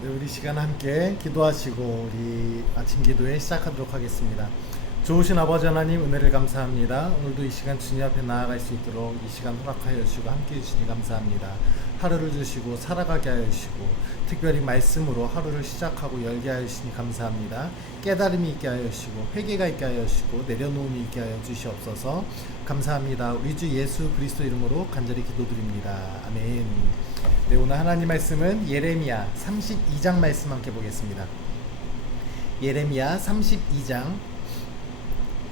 네, 우리 시간 함께 기도하시고 우리 아침 기도회 시작하도록 하겠습니다. 좋으신 아버지 하나님 은혜를 감사합니다. 오늘도 이 시간 주님 앞에 나아갈 수 있도록 이 시간 허락하여 주시고 함께 해주시니 감사합니다. 하루를 주시고 살아가게 하여 주시고 특별히 말씀으로 하루를 시작하고 열게 하여 주시니 감사합니다. 깨달음이 있게 하여 주시고 회개가 있게 하여 주시고 내려놓음이 있게 하여 주시옵소서. 감사합니다. 우리 주 예수 그리스도 이름으로 간절히 기도드립니다. 아멘. 네, 오늘 하나님 말씀은 예레미야 32장 말씀 함께 보겠습니다. 예레미야 32장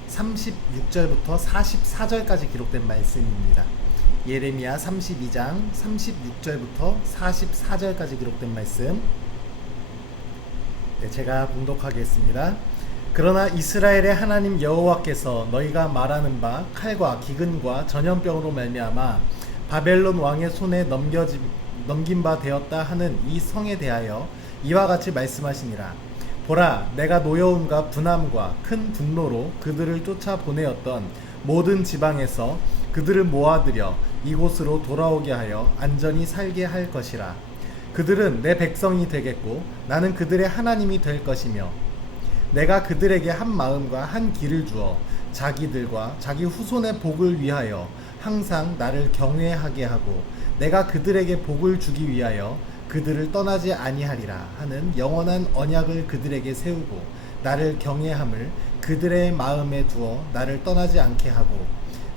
36절부터 44절까지 기록된 말씀입니다. 예레미야 32장 36절부터 44절까지 기록된 말씀, 네, 제가 봉독하겠습니다. 그러나 이스라엘의 하나님 여호와께서 너희가 말하는 바 칼과 기근과 전염병으로 말미암아 바벨론 왕의 손에 넘긴 바 되었다 하는 이 성에 대하여 이와 같이 말씀하시니라. 보라, 내가 노여움과 분함과 큰 분노로 그들을 쫓아 보내었던 모든 지방에서 그들을 모아들여 이곳으로 돌아오게 하여 안전히 살게 할 것이라. 그들은 내 백성이 되겠고 나는 그들의 하나님이 될 것이며 내가 그들에게 한 마음과 한 길을 주어 자기들과 자기 후손의 복을 위하여 항상 나를 경외하게 하고 내가 그들에게 복을 주기 위하여 그들을 떠나지 아니하리라 하는 영원한 언약을 그들에게 세우고 나를 경외함을 그들의 마음에 두어 나를 떠나지 않게 하고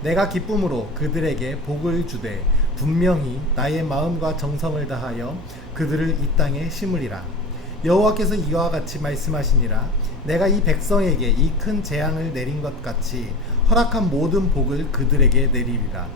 내가 기쁨으로 그들에게 복을 주되 분명히 나의 마음과 정성을 다하여 그들을 이 땅에 심으리라. 여호와께서 이와 같이 말씀하시니라. 내가 이 백성에게 이 큰 재앙을 내린 것 같이 허락한 모든 복을 그들에게 내리리라.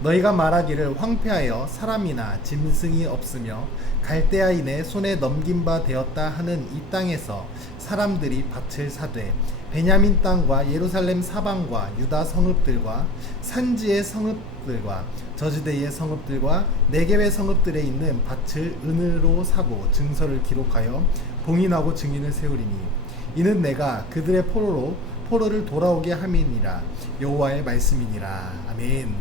너희가 말하기를 황폐하여 사람이나 짐승이 없으며 갈대아인의 손에 넘긴 바 되었다 하는 이 땅에서 사람들이 밭을 사되 베냐민 땅과 예루살렘 사방과 유다 성읍들과 산지의 성읍들과 저지대의 성읍들과 네겝의 성읍들에 있는 밭을 은으로 사고 증서를 기록하여 봉인하고 증인을 세우리니 이는 내가 그들의 포로를 돌아오게 함이니라. 여호와의 말씀이니라. 아멘.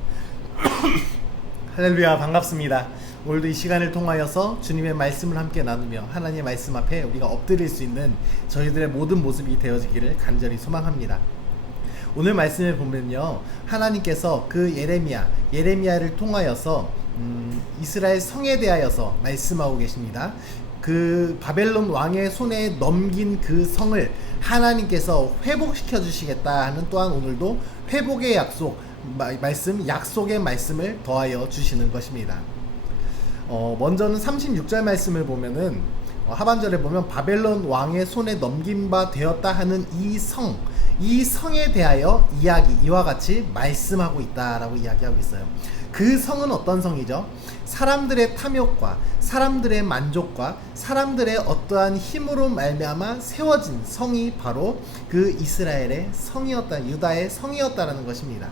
할렐루야, 반갑습니다. 오늘도 이 시간을 통하여서 주님의 말씀을 함께 나누며 하나님의 말씀 앞에 우리가 엎드릴 수 있는 저희들의 모든 모습이 되어지기를 간절히 소망합니다. 오늘 말씀을 보면요, 하나님께서 그 예레미야를 통하여서 이스라엘 성에 대하여서 말씀하고 계십니다. 그 바벨론 왕의 손에 넘긴 그 성을 하나님께서 회복시켜 주시겠다 하는, 또한 오늘도 회복의 약속의 말씀을 더하여 주시는 것입니다. 먼저는 36절 말씀을 보면은 하반절에 보면 바벨론 왕의 손에 넘긴 바 되었다 하는 이 성에 대하여 이와 같이 말씀하고 있다라고 이야기하고 있어요. 그 성은 어떤 성이죠? 사람들의 탐욕과 사람들의 만족과 사람들의 어떠한 힘으로 말미암아 세워진 성이 바로 그 이스라엘의 성이었다, 유다의 성이었다라는 것입니다.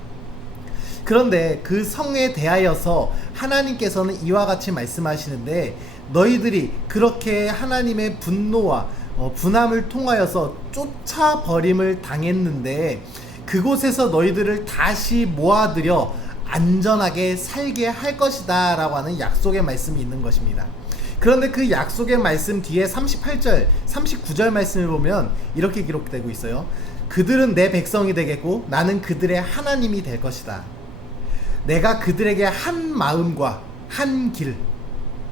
그런데 그 성에 대하여서 하나님께서는 이와 같이 말씀하시는데, 너희들이 그렇게 하나님의 분노와 분함을 통하여서 쫓아버림을 당했는데 그곳에서 너희들을 다시 모아들여 안전하게 살게 할 것이다 라고 하는 약속의 말씀이 있는 것입니다. 그런데 그 약속의 말씀 뒤에 38절, 39절 말씀을 보면 이렇게 기록되고 있어요. 그들은 내 백성이 되겠고 나는 그들의 하나님이 될 것이다. 내가 그들에게 한 마음과 한 길,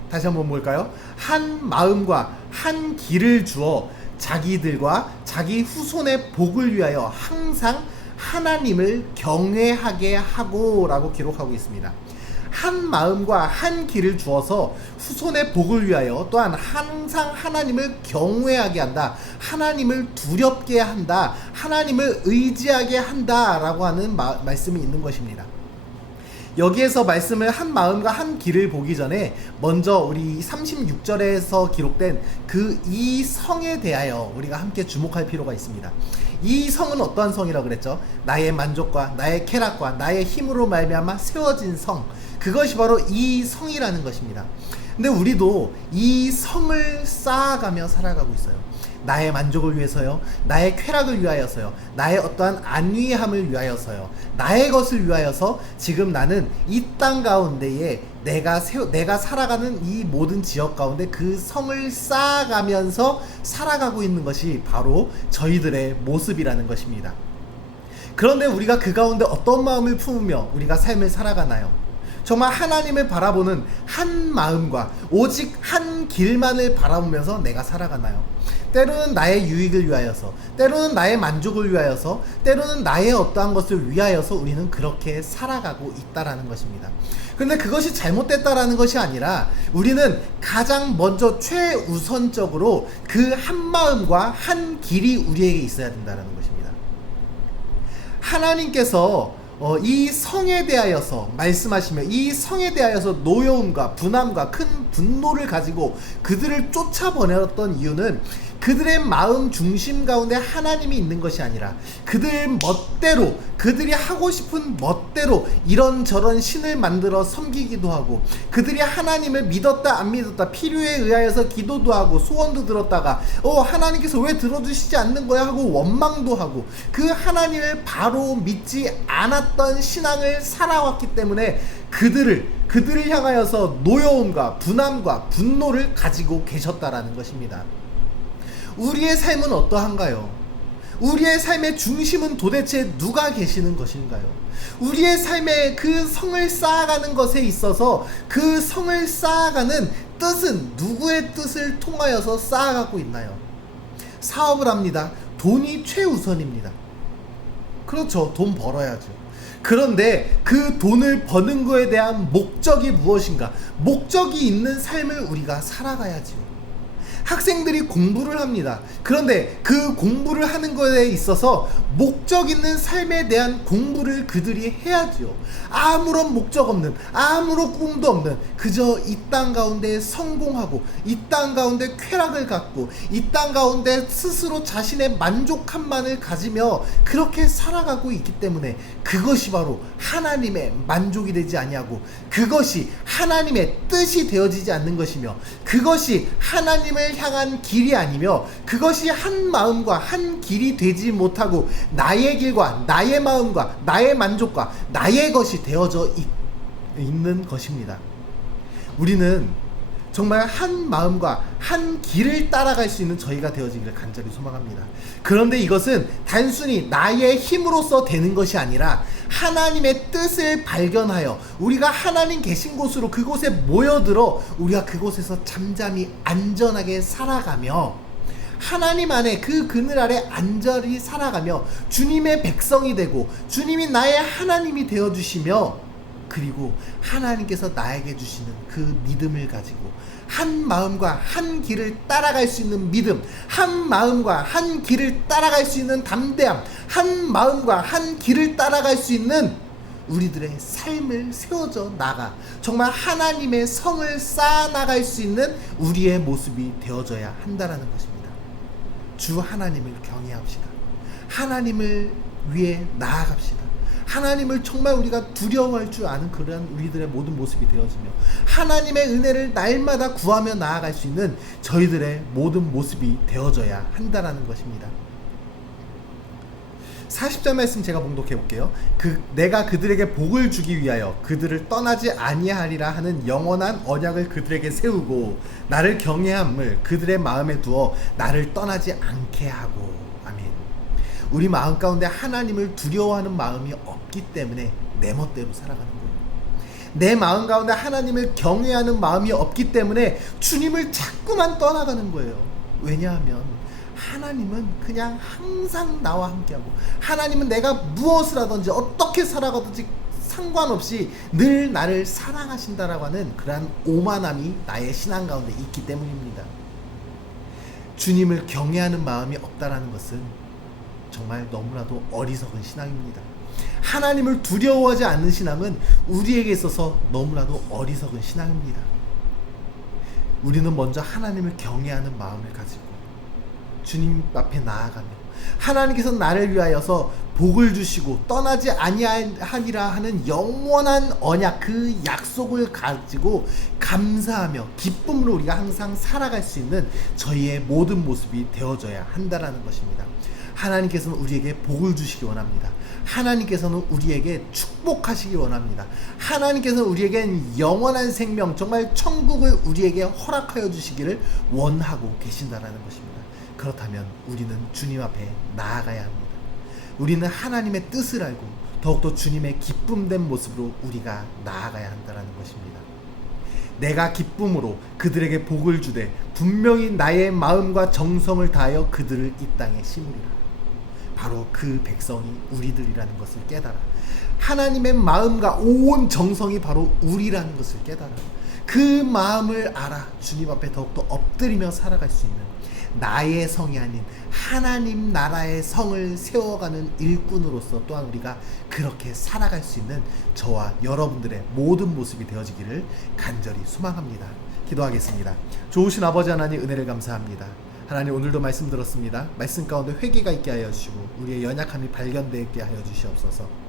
다시 한번 볼까요? 한 마음과 한 길을 주어 자기들과 자기 후손의 복을 위하여 항상 하나님을 경외하게 하고 라고 기록하고 있습니다. 한 마음과 한 길을 주어서 후손의 복을 위하여 또한 항상 하나님을 경외하게 한다, 하나님을 두렵게 한다, 하나님을 의지하게 한다 라고 하는 말씀이 있는 것입니다. 여기에서 말씀을 한 마음과 한 길을 보기 전에 먼저 우리 36절에서 기록된 그 이 성에 대하여 우리가 함께 주목할 필요가 있습니다. 이 성은 어떠한 성이라고 그랬죠? 나의 만족과 나의 쾌락과 나의 힘으로 말미암아 세워진 성, 그것이 바로 이 성이라는 것입니다. 근데 우리도 이 성을 쌓아가며 살아가고 있어요. 나의 만족을 위해서요, 나의 쾌락을 위하여서요, 나의 어떠한 안위함을 위하여서요, 나의 것을 위하여서 지금 나는 이 땅 가운데에 내가 살아가는 이 모든 지역 가운데 그 성을 쌓아가면서 살아가고 있는 것이 바로 저희들의 모습이라는 것입니다. 그런데 우리가 그 가운데 어떤 마음을 품으며 우리가 삶을 살아가나요? 정말 하나님을 바라보는 한 마음과 오직 한 길만을 바라보면서 내가 살아가나요? 때로는 나의 유익을 위하여서, 때로는 나의 만족을 위하여서, 때로는 나의 어떠한 것을 위하여서 우리는 그렇게 살아가고 있다라는 것입니다. 그런데 그것이 잘못됐다라는 것이 아니라 우리는 가장 먼저 최우선적으로 그 한 마음과 한 길이 우리에게 있어야 된다는 것입니다. 하나님께서 이 성에 대하여서 말씀하시며 이 성에 대하여서 노여움과 분함과 큰 분노를 가지고 그들을 쫓아보냈던 이유는 그들의 마음 중심 가운데 하나님이 있는 것이 아니라 그들 멋대로, 그들이 하고 싶은 멋대로 이런저런 신을 만들어 섬기기도 하고, 그들이 하나님을 믿었다 안 믿었다 필요에 의하여서 기도도 하고 소원도 들었다가 하나님께서 왜 들어주시지 않는 거야 하고 원망도 하고, 그 하나님을 바로 믿지 않았던 신앙을 살아왔기 때문에 그들을 향하여서 노여움과 분함과 분노를 가지고 계셨다라는 것입니다. 우리의 삶은 어떠한가요? 우리의 삶의 중심은 도대체 누가 계시는 것인가요? 우리의 삶의 그 성을 쌓아가는 것에 있어서 그 성을 쌓아가는 뜻은 누구의 뜻을 통하여서 쌓아가고 있나요? 사업을 합니다. 돈이 최우선입니다. 그렇죠. 돈 벌어야죠. 그런데 그 돈을 버는 거에 대한 목적이 무엇인가? 목적이 있는 삶을 우리가 살아가야지요. 학생들이 공부를 합니다. 그런데 그 공부를 하는 것에 있어서 목적 있는 삶에 대한 공부를 그들이 해야죠. 아무런 목적 없는, 아무런 꿈도 없는, 그저 이 땅 가운데 성공하고, 이 땅 가운데 쾌락을 갖고, 이 땅 가운데 스스로 자신의 만족함만을 가지며 그렇게 살아가고 있기 때문에 그것이 바로 하나님의 만족이 되지 아니하고, 그것이 하나님의 뜻이 되어지지 않는 것이며, 그것이 하나님을 향한 길이 아니며, 그것이 한 마음과 한 길이 되지 못하고 나의 길과 나의 마음과 나의 만족과 나의 것이 되어져 있는 것입니다. 우리는 정말 한 마음과 한 길을 따라갈 수 있는 저희가 되어지기를 간절히 소망합니다. 그런데 이것은 단순히 나의 힘으로써 되는 것이 아니라 하나님의 뜻을 발견하여 우리가 하나님 계신 곳으로 그곳에 모여들어 우리가 그곳에서 잠잠히 안전하게 살아가며, 하나님 안에 그 그늘 아래 안전히 살아가며 주님의 백성이 되고 주님이 나의 하나님이 되어주시며, 그리고 하나님께서 나에게 주시는 그 믿음을 가지고 한 마음과 한 길을 따라갈 수 있는 믿음, 한 마음과 한 길을 따라갈 수 있는 담대함, 한 마음과 한 길을 따라갈 수 있는 우리들의 삶을 세워져 나가 정말 하나님의 성을 쌓아 나갈 수 있는 우리의 모습이 되어져야 한다라는 것입니다. 주 하나님을 경외합시다. 하나님을 위해 나아갑시다. 하나님을 정말 우리가 두려워할 줄 아는 그러한 우리들의 모든 모습이 되어지며 하나님의 은혜를 날마다 구하며 나아갈 수 있는 저희들의 모든 모습이 되어져야 한다라는 것입니다. 40절 말씀 제가 봉독해 볼게요. 내가 그들에게 복을 주기 위하여 그들을 떠나지 아니하리라 하는 영원한 언약을 그들에게 세우고 나를 경외함을 그들의 마음에 두어 나를 떠나지 않게 하고. 아멘. 우리 마음 가운데 하나님을 두려워하는 마음이 없기 때문에 내 멋대로 살아가는 거예요. 내 마음 가운데 하나님을 경외하는 마음이 없기 때문에 주님을 자꾸만 떠나가는 거예요. 왜냐하면 하나님은 그냥 항상 나와 함께하고, 하나님은 내가 무엇을 하든지 어떻게 살아가든지 상관없이 늘 나를 사랑하신다라고 하는 그러한 오만함이 나의 신앙 가운데 있기 때문입니다. 주님을 경외하는 마음이 없다라는 것은 정말 너무나도 어리석은 신앙입니다. 하나님을 두려워하지 않는 신앙은 우리에게 있어서 너무나도 어리석은 신앙입니다. 우리는 먼저 하나님을 경외하는 마음을 가지고 주님 앞에 나아가며 하나님께서 나를 위하여서 복을 주시고 떠나지 아니하니라 하는 영원한 언약, 그 약속을 가지고 감사하며 기쁨으로 우리가 항상 살아갈 수 있는 저희의 모든 모습이 되어져야 한다라는 것입니다. 하나님께서는 우리에게 복을 주시기 원합니다. 하나님께서는 우리에게 축복하시기 원합니다. 하나님께서는 우리에겐 영원한 생명, 정말 천국을 우리에게 허락하여 주시기를 원하고 계신다라는 것입니다. 그렇다면 우리는 주님 앞에 나아가야 합니다. 우리는 하나님의 뜻을 알고 더욱더 주님의 기쁨된 모습으로 우리가 나아가야 한다는 것입니다. 내가 기쁨으로 그들에게 복을 주되 분명히 나의 마음과 정성을 다하여 그들을 이 땅에 심으리라. 바로 그 백성이 우리들이라는 것을 깨달아 하나님의 마음과 온 정성이 바로 우리라는 것을 깨달아 그 마음을 알아 주님 앞에 더욱더 엎드리며 살아갈 수 있는 나의 성이 아닌 하나님 나라의 성을 세워가는 일꾼으로서 또한 우리가 그렇게 살아갈 수 있는 저와 여러분들의 모든 모습이 되어지기를 간절히 소망합니다. 기도하겠습니다. 좋으신 아버지 하나님, 은혜를 감사합니다. 하나님, 오늘도 말씀 들었습니다. 말씀 가운데 회개가 있게 하여 주시고 우리의 연약함이 발견되게 하여 주시옵소서.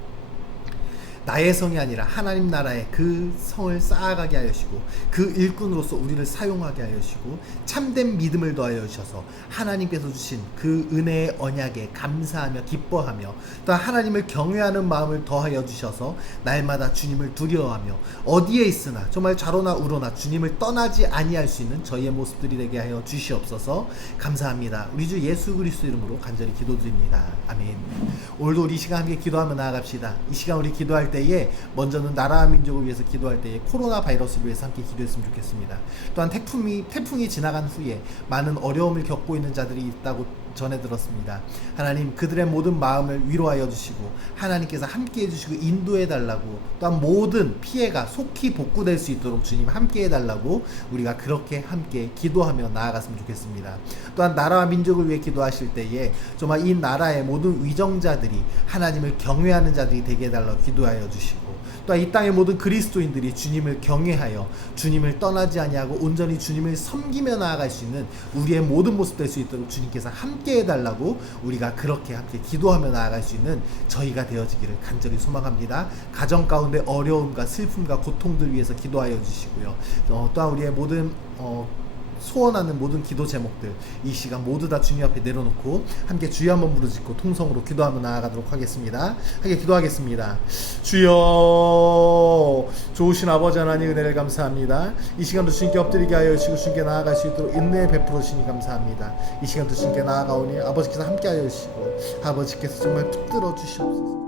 나의 성이 아니라 하나님 나라의 그 성을 쌓아가게 하여 주시고 그 일꾼으로서 우리를 사용하게 하여 주시고 참된 믿음을 더하여 주셔서 하나님께서 주신 그 은혜의 언약에 감사하며 기뻐하며 또 하나님을 경외하는 마음을 더하여 주셔서 날마다 주님을 두려워하며 어디에 있으나 정말 좌로나 우로나 주님을 떠나지 아니할 수 있는 저희의 모습들이 되게 하여 주시옵소서. 감사합니다. 우리 주 예수 그리스도 이름으로 간절히 기도드립니다. 아멘. 오늘도 우리 이 시간 함께 기도하며 나아갑시다. 이 시간 우리 기도할 때에 먼저는 나라와 민족을 위해서 기도할 때에 코로나 바이러스를 위해서 함께 기도했으면 좋겠습니다. 또한 태풍이 지나간 후에 많은 어려움을 겪고 있는 자들이 있다고 전해 들었습니다. 하나님, 그들의 모든 마음을 위로하여 주시고 하나님께서 함께 해주시고 인도해 달라고, 또한 모든 피해가 속히 복구될 수 있도록 주님 함께 해달라고 우리가 그렇게 함께 기도하며 나아갔으면 좋겠습니다. 또한 나라와 민족을 위해 기도하실 때에 정말 이 나라의 모든 위정자들이 하나님을 경외하는 자들이 되게 해달라고 기도하여 주시고, 또한 이 땅의 모든 그리스도인들이 주님을 경외하여 주님을 떠나지 아니하고 온전히 주님을 섬기며 나아갈 수 있는 우리의 모든 모습 될 수 있도록 주님께서 함께 해달라고 우리가 그렇게 함께 기도하며 나아갈 수 있는 저희가 되어지기를 간절히 소망합니다. 가정 가운데 어려움과 슬픔과 고통들 위해서 기도하여 주시고요. 또한 우리의 모든 소원하는 모든 기도 제목들 이 시간 모두 다 주님 앞에 내려놓고 함께 주여 한번 부르짖고 통성으로 기도하며 나아가도록 하겠습니다. 함께 기도하겠습니다. 주여, 좋으신 아버지 하나님, 은혜를 감사합니다. 이 시간도 주님께 엎드리게 하여 주시고 주님께 나아갈 수 있도록 인내 베풀어 주시니 감사합니다. 이 시간도 주님께 나아가오니 아버지께서 함께 하여 주시고 아버지께서 정말 붙들어 주시옵소서.